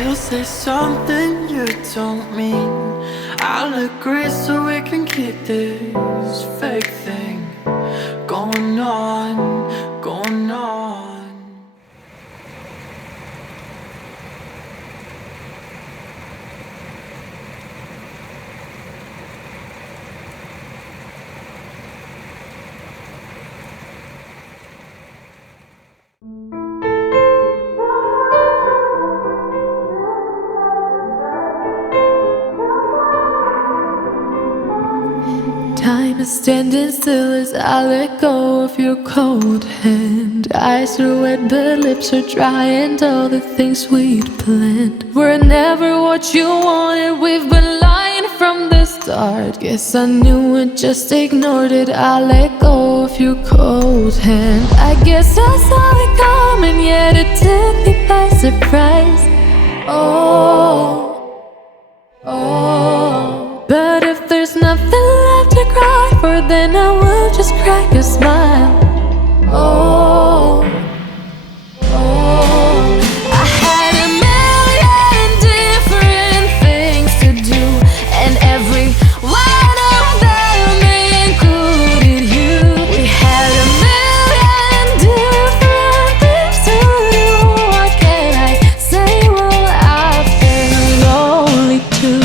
You'll say something you don't mean. I'll agree so we can keep this fake thing going on, going on. Time is standing still as I let go of your cold hand. Eyes are wet but lips are dry, and all the things we'd planned were never what you wanted. We've been lying from the start. Guess I knew it, just ignored it. I let go of your cold hand. I guess I saw it coming, yet it took me by surprise. But if there's nothing left to cry for, then I will just crack a smile. I had a million different things to do, and every one of them included you. We had a million different things to do. What can I say? Well, I've been lonely too.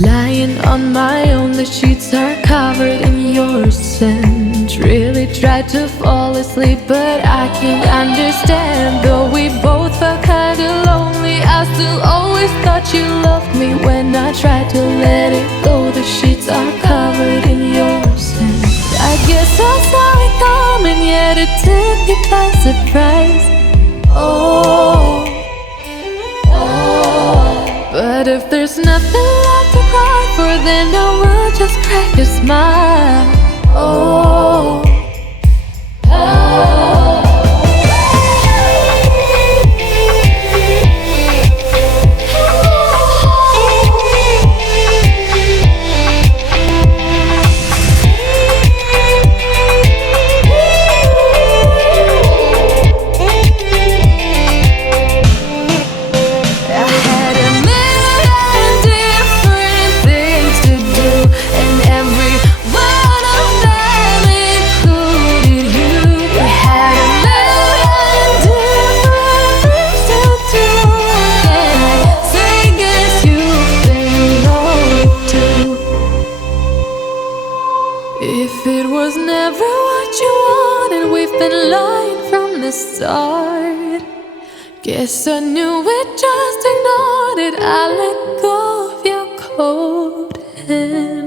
Lying on my own, the sheets are covered in your scent. Really tried to fall asleep, but I can't understand. Though we both felt kinda lonely, I still always thought you loved me. When I tried to let it go, the sheets are covered in your scent. I guess I saw it coming, yet it took me by surprise. But if there's nothing left to cry for, then I will just crack a smile. If it was never what you wanted, we've been lying from the start. Guess I knew it, just ignored it. I let go of your cold hand.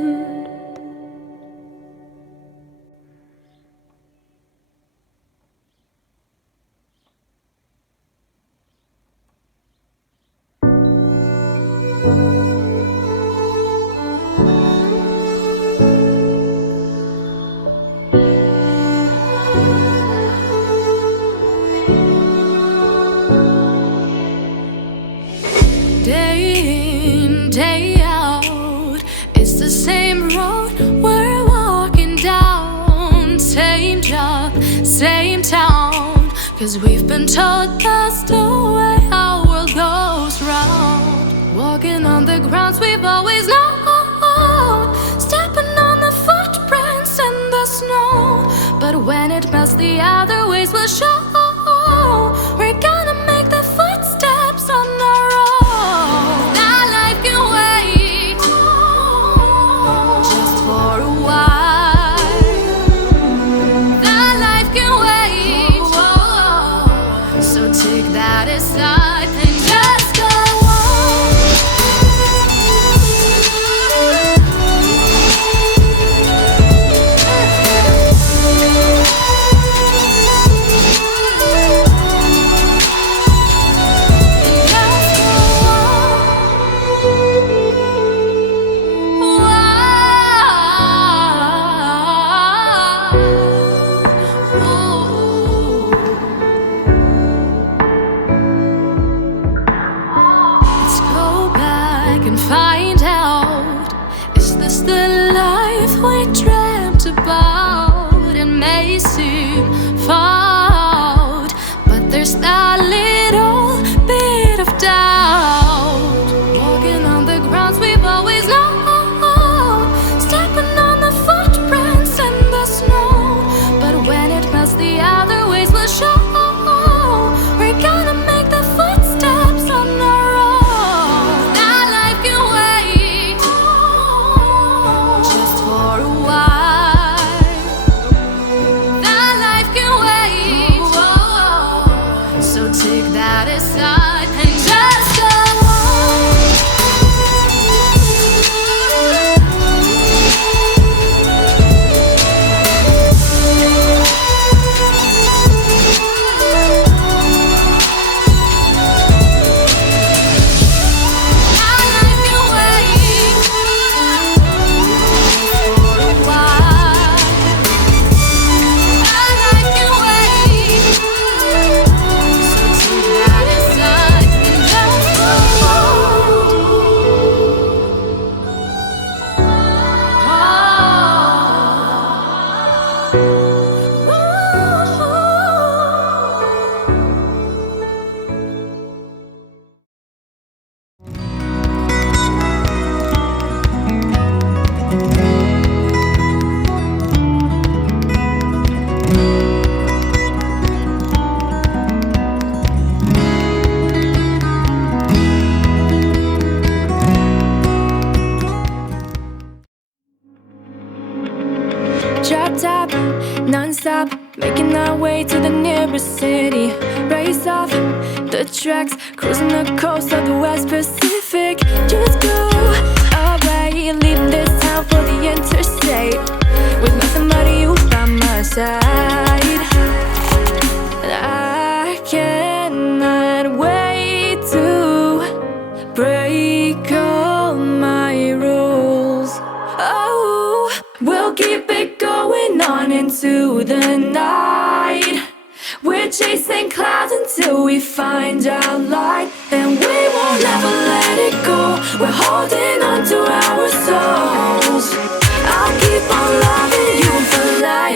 Day in, day out, it's the same road we're walking down. Same job, same town, 'cause we've been told that's the way our world goes round. Walking on the grounds we've always known, stepping on the footprints in the snow. But when it melts, the other ways will show. We're gonna make the footsteps on our own. same fault, but there's that little bit of doubt. Walking on the grounds we've always known, stepping on the footprints in the snow. But when it melts, the other ways will show. We're gonna make the footsteps on our own. That life can wait just for a while. That life can wait. So take that aside and just go. Drop top, non-stop, making our way to the nearest city. Race off the tracks, cruising the coast of the West Pacific. Just go away, leaving this town for the interstate, with nothing but you by my side. I cannot wait to break all my rules. Oh, we'll keep it going on into the night. We're chasing clouds until we find our light, and we won't ever let it go. We're holding on to our souls. I'll keep on loving you for life.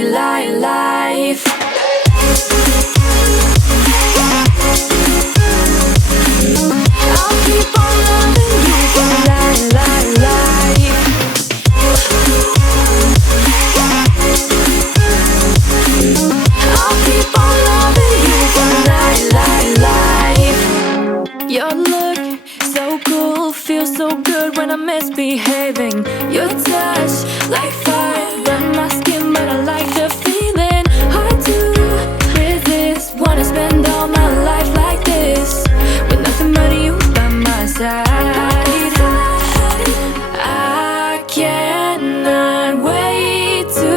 I'll keep on loving you for life. I'll keep on loving you for life. Your look, so cool, feels so good when I'm misbehaving. Your touch, like fire, burn my skin, but I like the feeling. Hard to resist, wanna spend all my life like this, with nothing but you by my side. I cannot wait to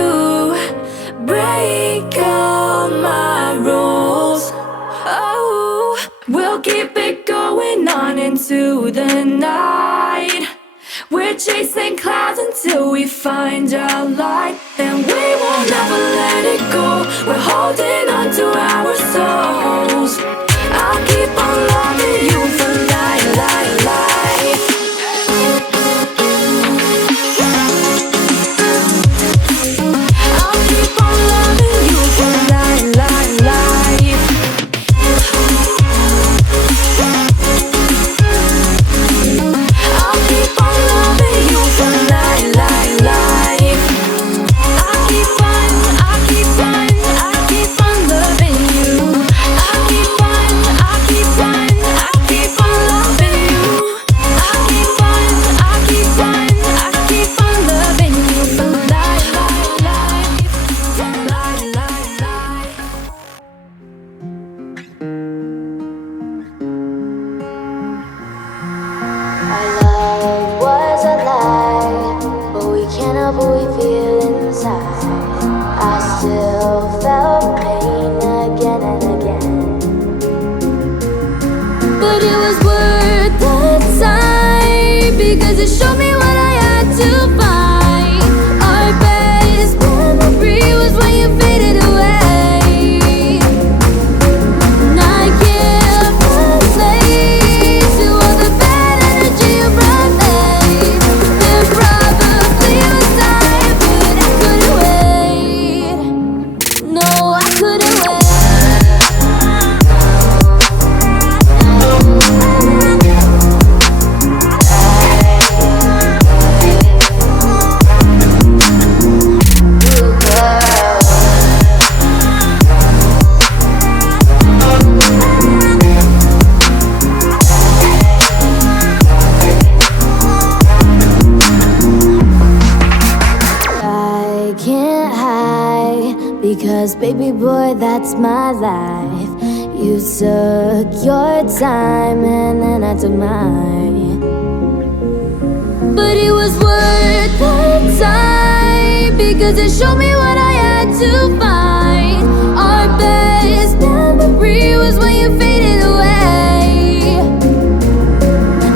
break all my rules. Oh, we'll keep it going on into the night. We're chasing clouds until we find our light, and we won't ever let it go. We're holding on to our souls. I'll keep on loving you for life. I'll keep on loving you for life. I'll keep on loving you for life. I'll keep on loving you. I'll keep on loving you. I'll keep on loving you for life. Our love was a lie, but we can't help what we feel inside. I still felt pain again and again, but it was worth the time, because it showed me what I had to find. Our best memory was when you faded away, and I give a place to all the bad energy you brought me. There probably was time, but I couldn't wait. 'cause baby boy, that's my life. You took your time and then I took mine, but it was worth the time because it showed me what I had to find. Our best memory was when you faded away,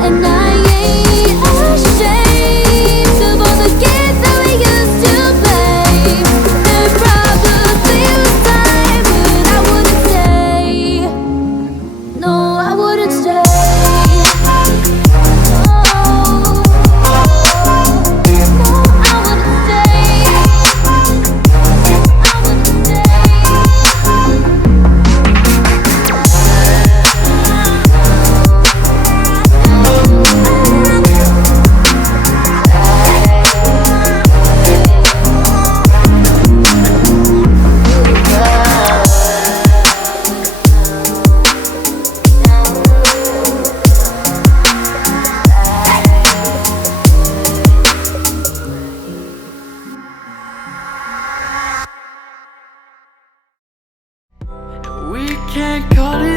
and I ain't ashamed of all the games that we used to play. There probably was time, but I wouldn't stay. No, I wouldn't stay. We can't call it